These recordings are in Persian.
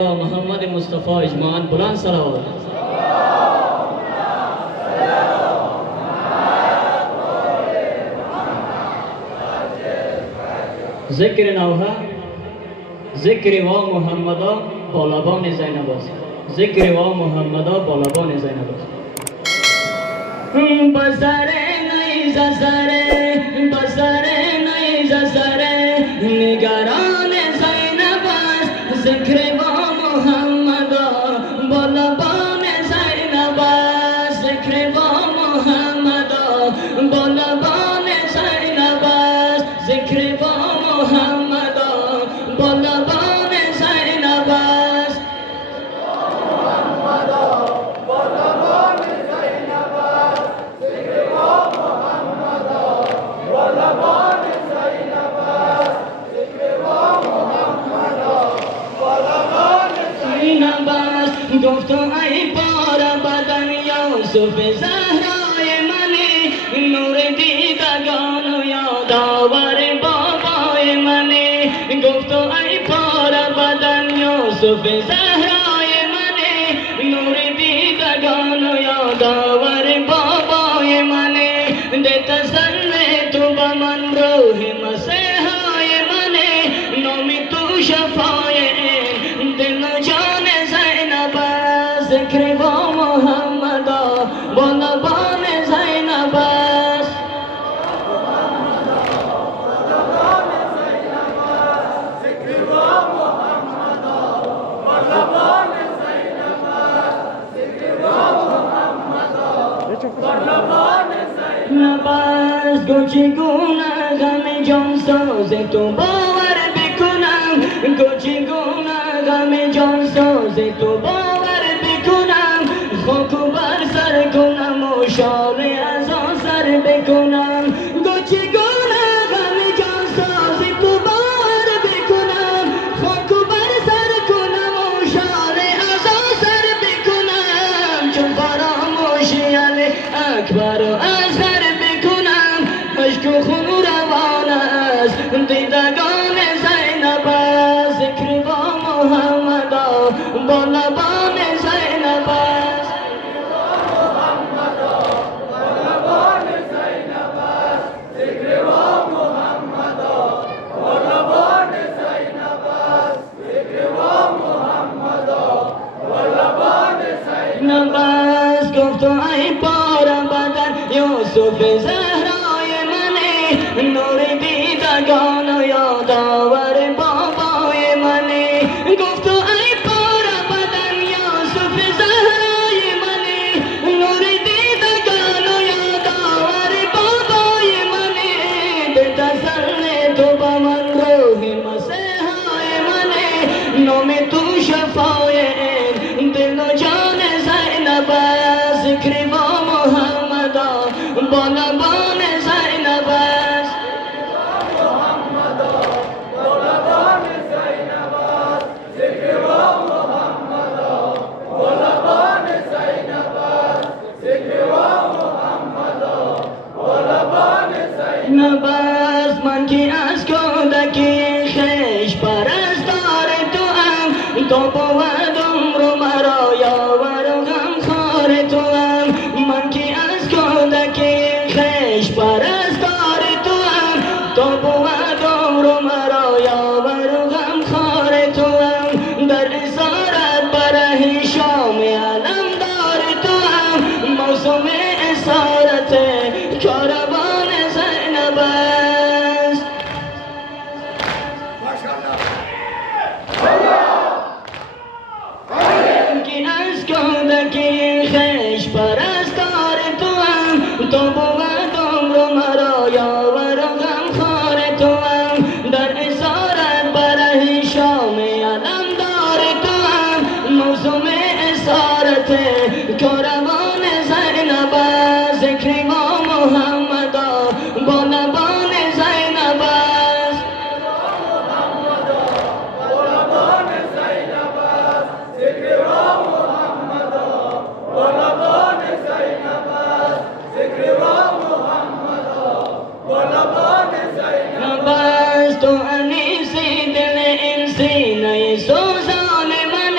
محمد مصطفى اجماعاً بلند صلوات. ذکر نوها ذکر و محمدا بالابان زینب است. ذکر و محمدا بالابان زینب است. بسره نیز سره بسره نیز سره نگران زینب است. ذکر و محمدا بالابان زینب است. ذکر و محمدا بالابان زینب است. ذکر و محمدا بالابان زینب است. گفت ای پاره بدن یوسف زهرای منی، نور دیدگان و یادآور بابای منی. گفت ای پاره بدن یوسف زهرای منی، نور دیدگان و یادآور بابای منی. ده تسلی تو به من روح مسیحای منی، نامی تو شفای این دل و جان زینب است. ذکر با محمدا بالابان زینب است. ذکر با محمدا بالابان زینب است. ذکر با محمدا بالابان زینب است. گو چگونه غم جان ساز تو باور بکنم، گو چگونه غم جان ساز تو باور بکنم. خاک بر سر کنم و شال از آن سر بکنم. گو چگونه غم جان ساز تو باور بکنم، خاک بر سر کنم و شال از آن سر بکنم. چون فراموشی علی اکبر و اصغر بکنم، اشک و خون روان است دیدگان زینب است. ذکر با محمدا بالابان زینب است. بالابان زینب است. ذکر با محمدا بالابان زینب است. ذکر با محمدا بالابان زینب است. گفت ای پاره بدن یوسف زهرای منی، نور دیدگان و یادآور بابای منی. گفت ای پاره بدن یوسف زهرای منی، نور دیدگان و یادآور بابای منی. ده تسلی تو به من روح مسیحای منی، نام تو شفای این دل و جان زینب است. ذکر با محمدا بالابان زینب است. بالابان زینب است. ذکر با محمدا بالابان زینب است. ذکر با محمدا بالابان زینب است. من که از کودکی خویش پرستار تو ام، تو بود عمر مرا یاور و غمخوار تو ام. من که از کودکی خویش پرستار تو ام، تو بود عمر مرا یاور و غمخوار تو ام. در اسارت بره شام علمدار تو ام، موسم اسارت کاروان زینب است. که از کودکی خویش پرستار تو ام، تو بود عمر مرا یاور و غمخوار تو ام. در اسارت بره شام علمدار تو ام، موسم اسارت کاروان زینب است. ذکر با محمدا بالابان زینب است. بالابان زینب است. ذکر با محمدا بالابان زینب است. ذکر با محمدا بالابان زینب است. تو انیسی دل انسی نی سوزان من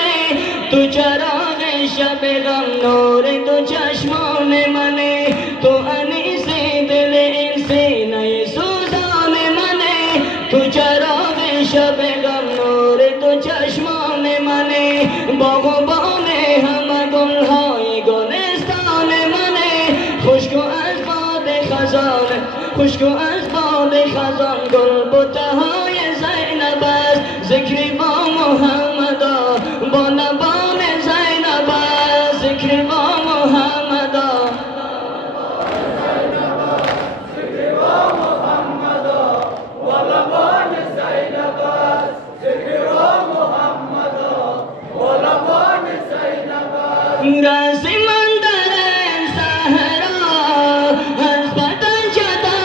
تو چراغ شب غم نور تو چشمان منه تو انیس دل این سینه سوزان منه تو چراغ شب غم نور تو چشمان منه باغبان همه گلهای گلستان منه خشک از باد خزان خشک از باد خزان گل بوته‌های زینب است ذکری با محمدا با نبان زینب است ذکری با محمدا ذکر با محمدا با لبان زینب است ذکر با محمدا با لبان زینب است رازی من در صحرا از بدن جدا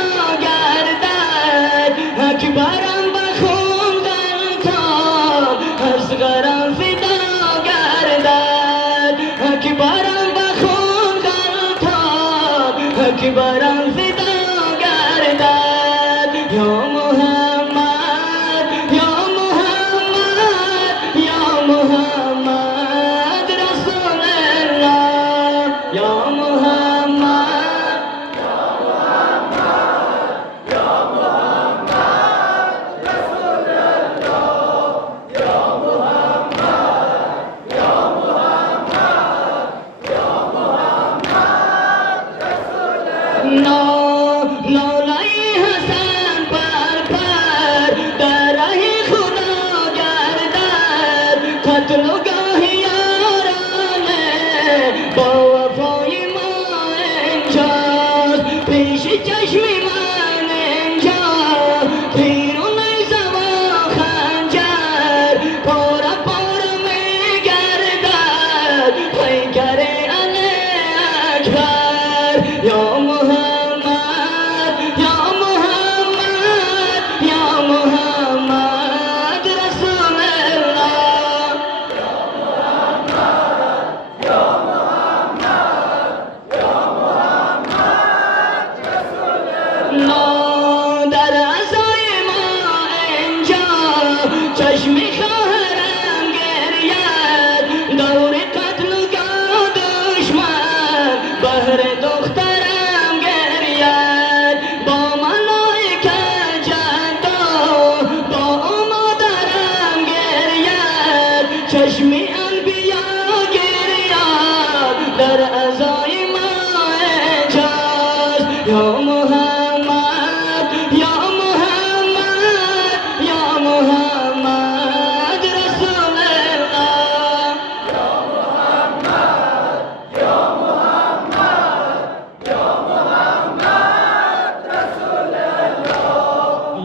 گردد اکبرم بخون غلطان از غرام فدا گردد اکبرم بخون غلطان اکبرم فدا گردد یا محمد یا محمد یا محمد رسول الله یا محمد لولای حسن پر پر در ره خدا گردد قتل و گاه یارانه با وفای ما اینجاست پیش چشم من اینجا تیر و نیزه و خنجر پاره پاره میگردد پیکر علی اکبر یا محمد یا محمد یا محمد رسول الله در عزای ما اینجا چشمی خواهرم گرید دور قتل و دشمن بهر دخترم گرید با ملائکه جدا با مادرم گرید چشمی انبیا گرید در عزای ما اینجاست یا محمد یا محمد یا محمد رسول الله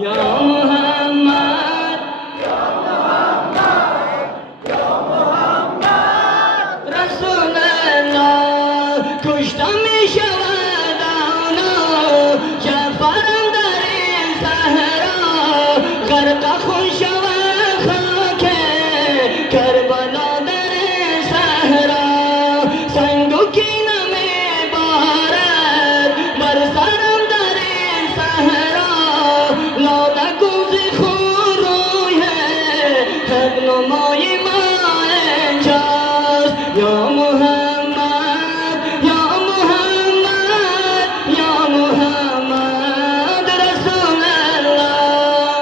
یا محمد رسول الله کشته می شود آنها جعفرم در این صحرا غرق خون شود خاک کربلا در این صحرا سنگ و کینه می بارد بر سرم در این صحرا لاله گوز خون روی حق نمای ما اینجاست یا محمد یا محمد یا محمد رسول الله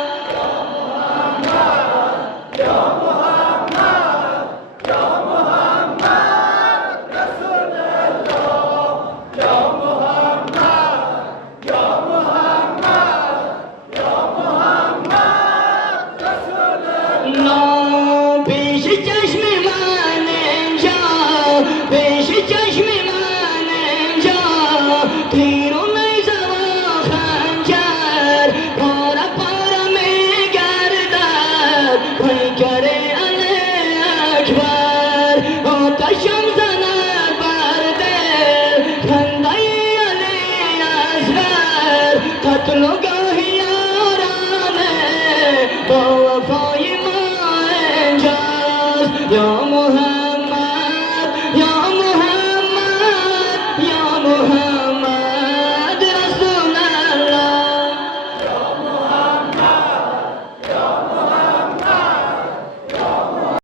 پیش چشم من اینجا پیش چشم من اینجا تیر و نیزه و خنجر پاره پاره میگردد پیکر علی اکبر آتشم زند بر دل خنده علی اصغر قتل و گاه یارانه با وفای ما اینجاست یا محمد